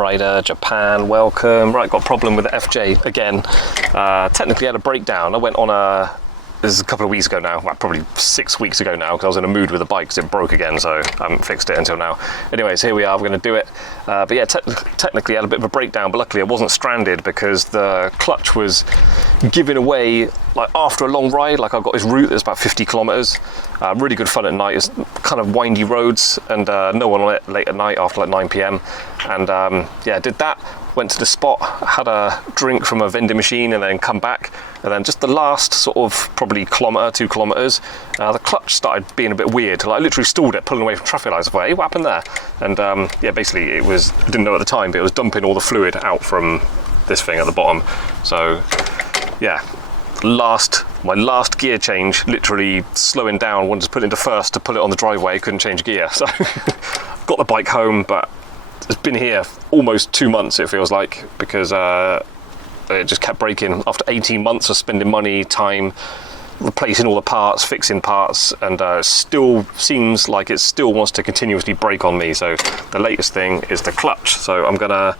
rider, Japan, welcome. Right, got a problem with the FJ again. Technically had a breakdown. I went on this is a couple of weeks ago now, well, probably 6 weeks ago now, because I was in a mood with the bike because it broke again, so I haven't fixed it until now. Anyways, here we are, we're going to do it. But yeah, technically I had a bit of a breakdown, but luckily I wasn't stranded because the clutch was giving away like after a long ride. Like I've got this route that's about 50 kilometers, really good fun at night. It's kind of windy roads and no one on it late at night after like 9 p.m. And yeah, did that. Went to the spot, had a drink from a vending machine and then come back, and then just the last sort of probably kilometre, 2 kilometres, the clutch started being a bit weird. Like I literally stalled it, pulling away from traffic lights. I thought, hey, what happened there? And yeah, basically it was, I didn't know at the time, but it was dumping all the fluid out from this thing at the bottom. So yeah, my last gear change, literally slowing down, wanted to put it into first to put it on the driveway, couldn't change gear. So got the bike home, but it's been here almost 2 months, it feels like, because it just kept breaking after 18 months of spending money, time, replacing all the parts, fixing parts, and still seems like it still wants to continuously break on me. So the latest thing is the clutch. So I'm gonna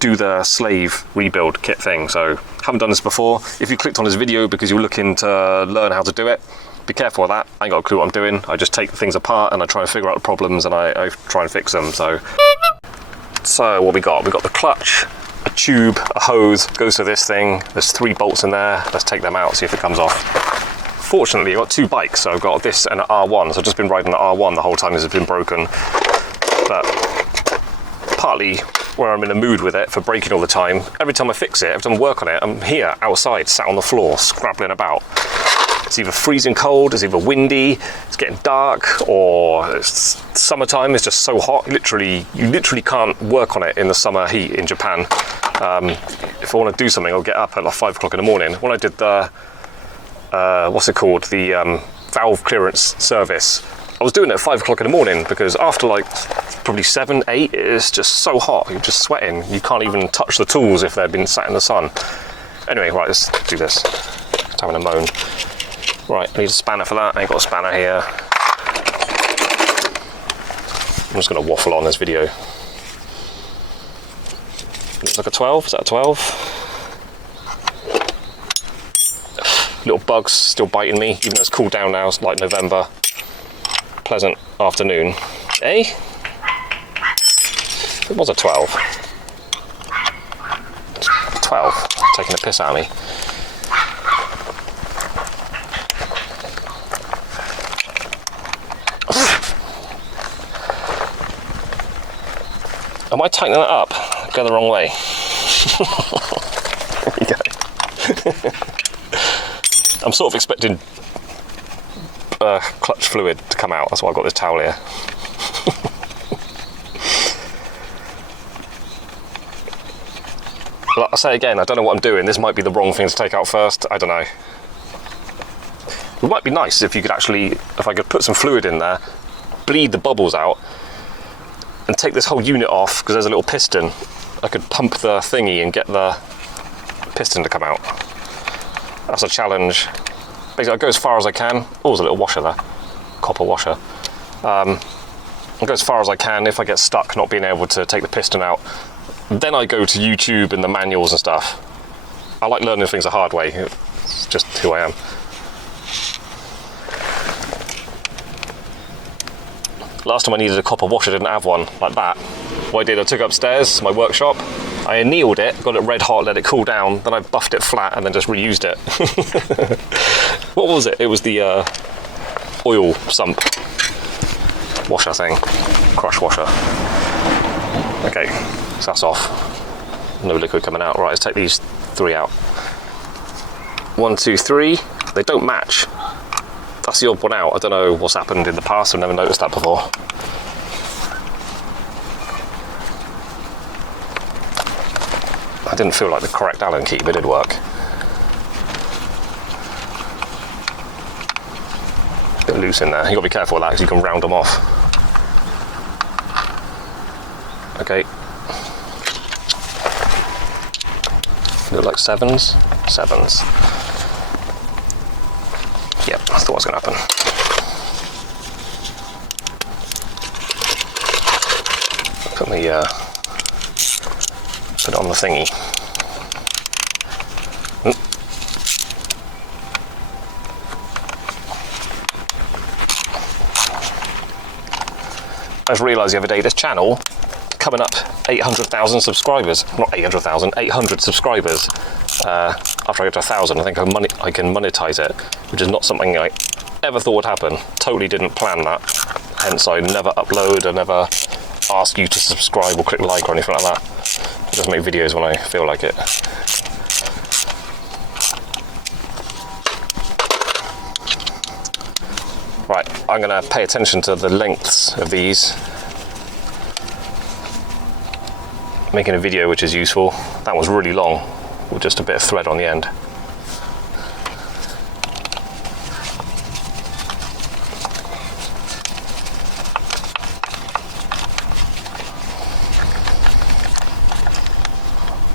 do the slave rebuild kit thing. So haven't done this before. If you clicked on this video because you're looking to learn how to do it, be careful with that. I ain't got a clue what I'm doing. I just take things apart and I try and figure out the problems and I try and fix them. So what we got? We got the clutch, a tube, a hose, goes to this thing. There's 3 bolts in there. Let's take them out, see if it comes off. Fortunately, I've got 2 bikes, so I've got this and an R1. So I've just been riding the R1 the whole time this has been broken. But partly where I'm in a mood with it for braking all the time, every time I fix it, every time I work on it, I'm here outside, sat on the floor, scrabbling about. It's either freezing cold, it's either windy, it's getting dark, or it's summertime, it's just so hot. You literally can't work on it in the summer heat in Japan. If I want to do something, I'll get up at like 5 o'clock in the morning. When I did the, what's it called, the valve clearance service, I was doing it at 5 o'clock in the morning because after like probably 7, 8, it's just so hot, you're just sweating. You can't even touch the tools if they've been sat in the sun. Anyway, right, let's do this. Just having a moan. Right, I need a spanner for that. I ain't got a spanner here. I'm just going to waffle on this video. Looks like a 12. Is that a 12? Little bugs still biting me, even though it's cooled down now. It's like November. Pleasant afternoon. Eh? It was a 12. 12. Taking a piss out of me. Am I tightening it up? Go the wrong way. There we go. I'm sort of expecting clutch fluid to come out. That's why I've got this towel here. Like I say again, I don't know what I'm doing. This might be the wrong thing to take out first. I don't know. It might be nice if you could actually, if I could put some fluid in there, bleed the bubbles out, and take this whole unit off, because there's a little piston. I could pump the thingy and get the piston to come out. That's a challenge. Basically, I go as far as I can. Oh, there's a little washer there. Copper washer. I go as far as I can. If I get stuck not being able to take the piston out, then I go to YouTube and the manuals and stuff. I like learning things the hard way. It's just who I am. Last time I needed a copper washer, I didn't have one like that. What I did, I took it upstairs to my workship, I annealed it, got it red hot, let it cool down, then I buffed it flat and then just reused it. What was it? It was the oil sump washer thing, crush washer. Okay, so that's off. No liquid coming out. Right, let's take these 3 out. 1, 2, 3. They don't match. That's the odd one out. I don't know what's happened in the past. I've never noticed that before. I didn't feel like the correct Allen key, but it did work. A bit loose in there. You got to be careful with that because you can round them off. Okay. Look like 7s. 7s. Yep, I thought it was going to happen. Put my Put it on the thingy. I just realised the other day, this channel coming up 800,000 subscribers. Not 800,000, 800 subscribers. After I get to 1,000, I think I can monetize it, which is not something I ever thought would happen. Totally didn't plan that. Hence, I never upload, I never ask you to subscribe or click like or anything like that. I just make videos when I feel like it. Right, I'm going to pay attention to the lengths of these. Making a video which is useful. That was really long, with just a bit of thread on the end.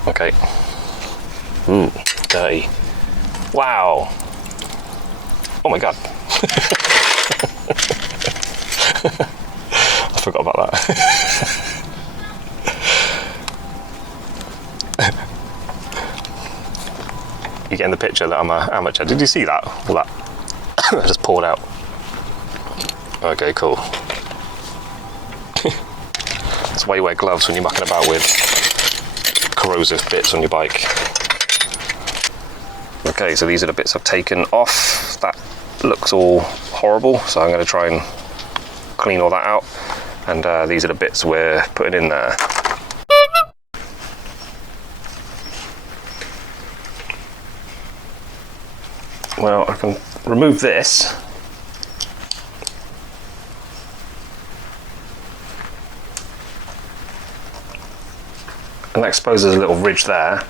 Okay. Ooh, dirty. Wow. Oh my god. I forgot about that. You getting the picture that I'm an amateur? Did you see that? All that I just poured out. Okay, cool. That's why you wear gloves when you're mucking about with corrosive bits on your bike. Okay, so these are the bits I've taken off. That looks all horrible, so I'm going to try and clean all that out. And these are the bits we're putting in there. Well, I can remove this. And that exposes a little ridge there.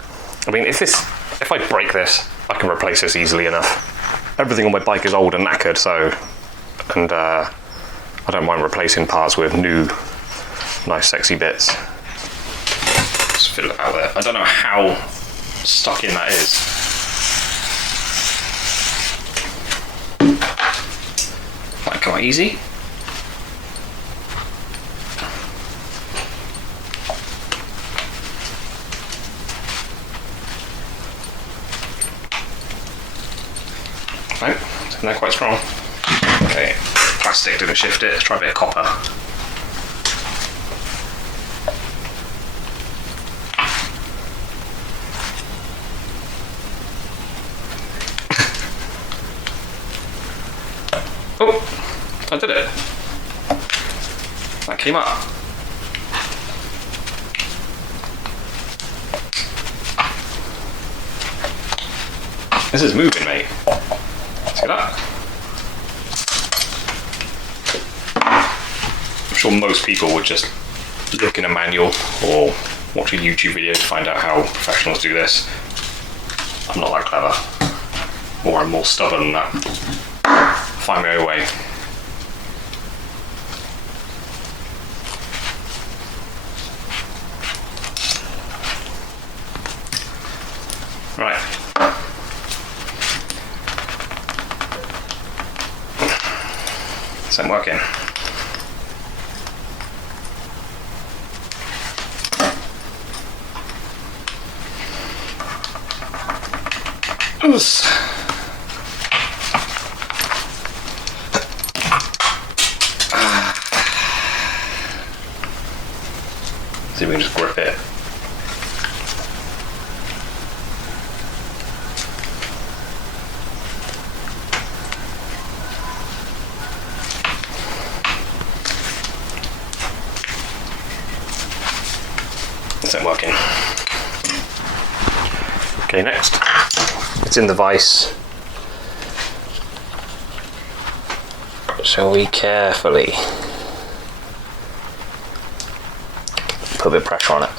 I mean, if I break this, I can replace this easily enough. Everything on my bike is old and knackered, so, and I don't mind replacing parts with new, nice, sexy bits. Just fill it out there. I don't know how stuck in that is. Like, quite easy. No, they're quite strong. Okay, plastic didn't shift it. Let's try a bit of copper. Oh, I did it. That came up. This is moving, mate. See that? I'm sure most people would just look in a manual or watch a YouTube video to find out how professionals do this. I'm not that clever. Or I'm more stubborn than that. Find my own way. Right. This ain't working. Oops. See if we can just grip it. This ain't working. Okay, next. It's in the vise. Shall we carefully put a bit of pressure on it?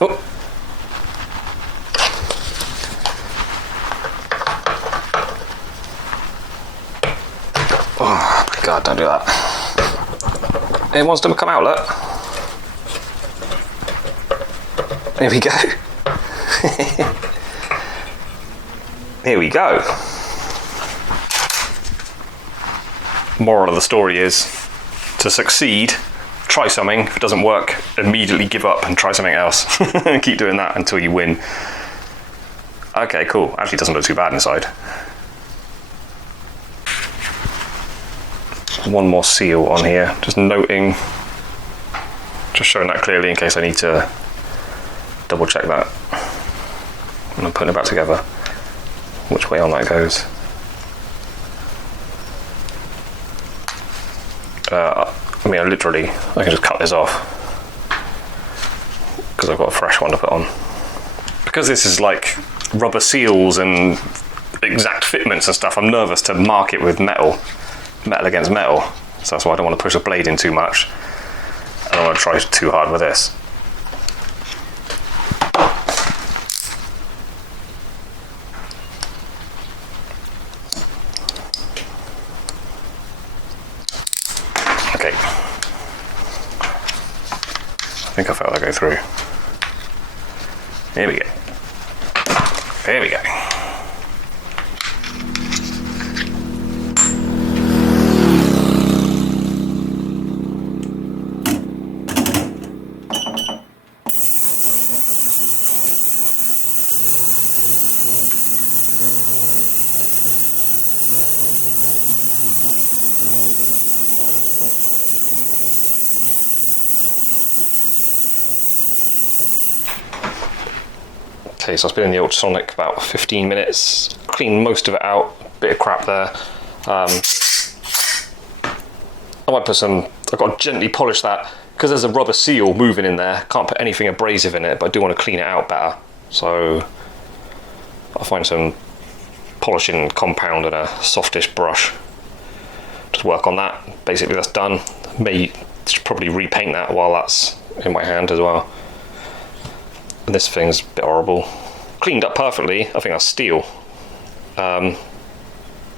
Oh! Oh my god, don't do that. It wants to come out, look. There we go. Here we go. Moral of the story is, to succeed, try something. If it doesn't work, immediately give up and try something else. Keep doing that until you win. Okay, cool. Actually, doesn't look too bad inside. One more seal on here, just noting, just showing that clearly in case I need to double check that when I'm putting it back together, which way on that goes. I mean, I can just cut this off because I've got a fresh one to put on. Because this is like rubber seals and exact fitments and stuff, I'm nervous to mark it with metal against metal. So that's why I don't want to push the blade in too much. I don't want to try too hard with this. Okay. I think I felt that go through. Here we go. There we go. Okay, so I've been in the ultrasonic about 15 minutes, cleaned most of it out, bit of crap there. I might put some, I've got to gently polish that, because there's a rubber seal moving in there, can't put anything abrasive in it, but I do want to clean it out better. So I'll find some polishing compound and a softish brush. Just work on that, basically that's done. May should probably repaint that while that's in my hand as well. And this thing's a bit horrible. Cleaned up perfectly, I think that's steel. But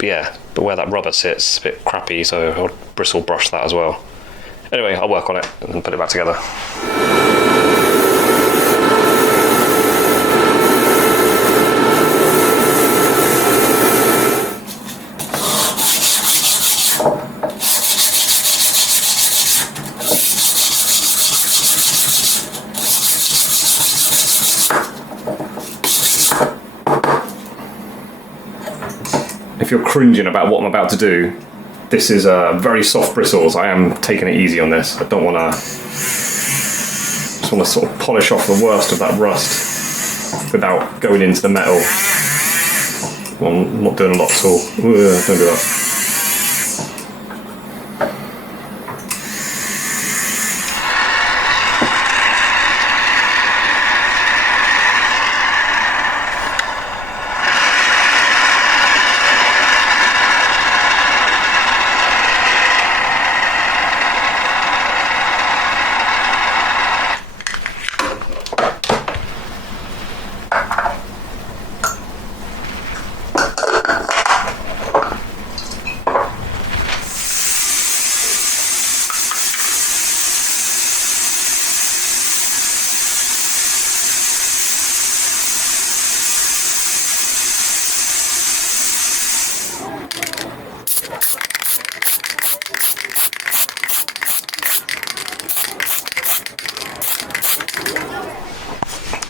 yeah, but where that rubber sits, it's a bit crappy, so I'll bristle brush that as well. Anyway, I'll work on it and put it back together. If you're cringing about what I'm about to do, this is very soft bristles. I am taking it easy on this. I don't want to, just want to sort of polish off the worst of that rust without going into the metal. Well, I'm not doing a lot at all. Don't do that.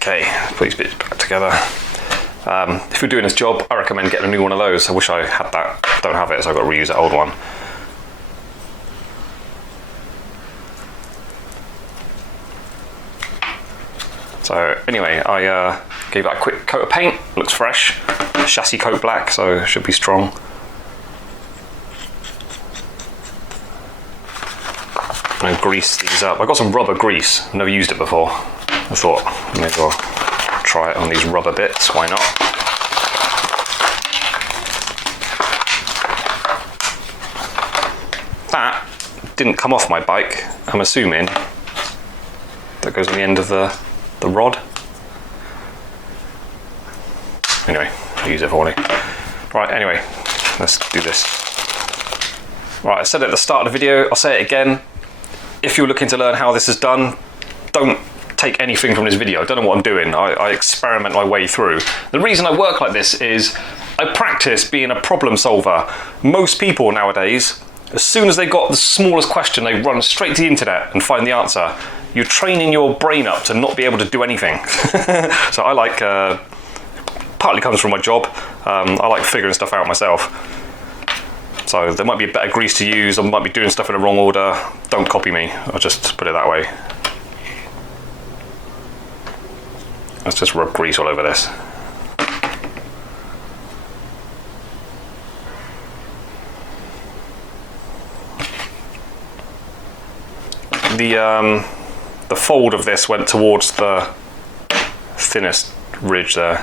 Okay, put these bits back together. If you're doing this job, I recommend getting a new one of those. I wish I had that. Don't have it, so I've got to reuse that old one. So anyway, I gave that a quick coat of paint. Looks fresh. Chassis coat black, so it should be strong. I'm going to grease these up. I've got some rubber grease. I've never used it before. I thought maybe I'll try it on these rubber bits. Why not? That didn't come off my bike. I'm assuming that goes on the end of the rod. Anyway, I'll use it for me. Right, anyway, let's do this. Right, I said at the start of the video, I'll say it again. If you're looking to learn how this is done, don't take anything from this video. I don't know what I'm doing. I experiment my way through. The reason I work like this is I practice being a problem solver. Most people nowadays As soon as they got the smallest question, they run straight to the internet and find the answer. You're training your brain up to not be able to do anything. So I like, partly comes from my job, I like figuring stuff out myself. So there might be a better grease to use, I might be doing stuff in the wrong order. Don't copy me, I'll just put it that way. Let's just rub grease all over this. The fold of this went towards the thinnest ridge there.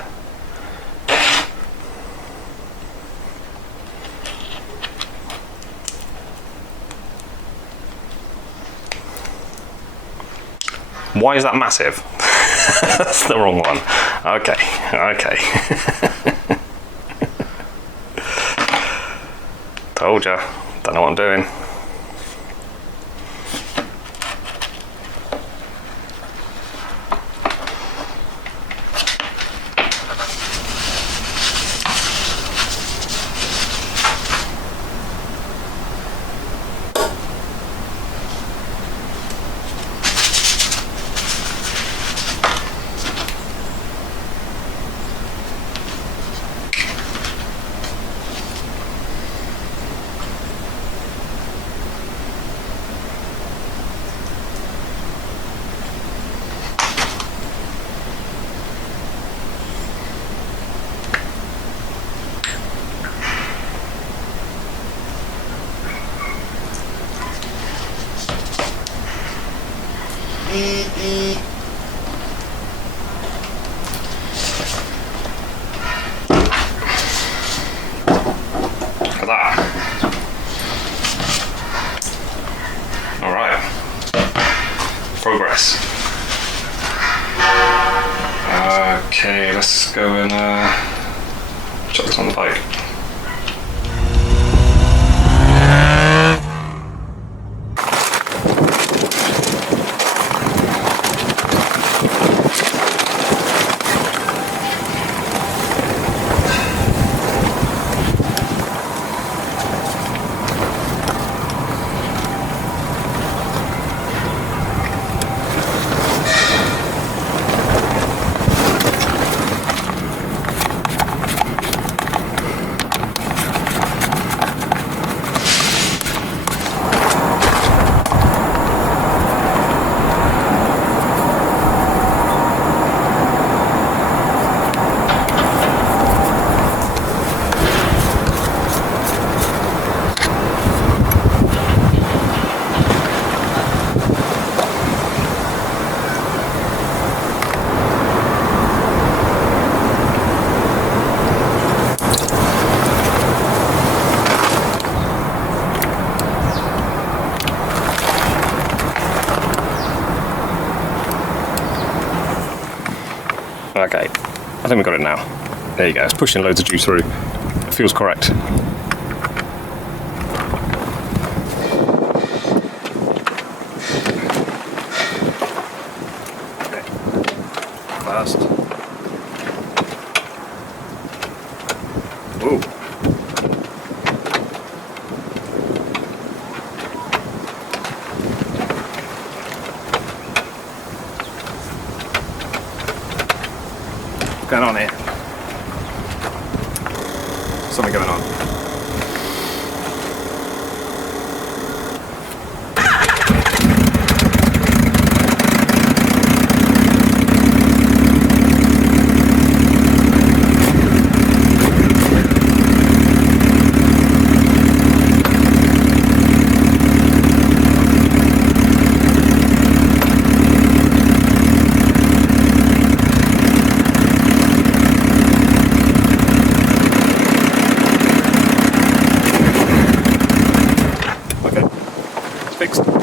Why is that massive? That's the wrong one. Okay, okay. Told ya, don't know what I'm doing. Look at that. All right. Progress. Okay, let's go and chuck this on the bike. Okay, I think we got it now. There you go, it's pushing loads of juice through. It feels correct. Okay, fast. Ooh. What's going on here? Something going on. Fixed.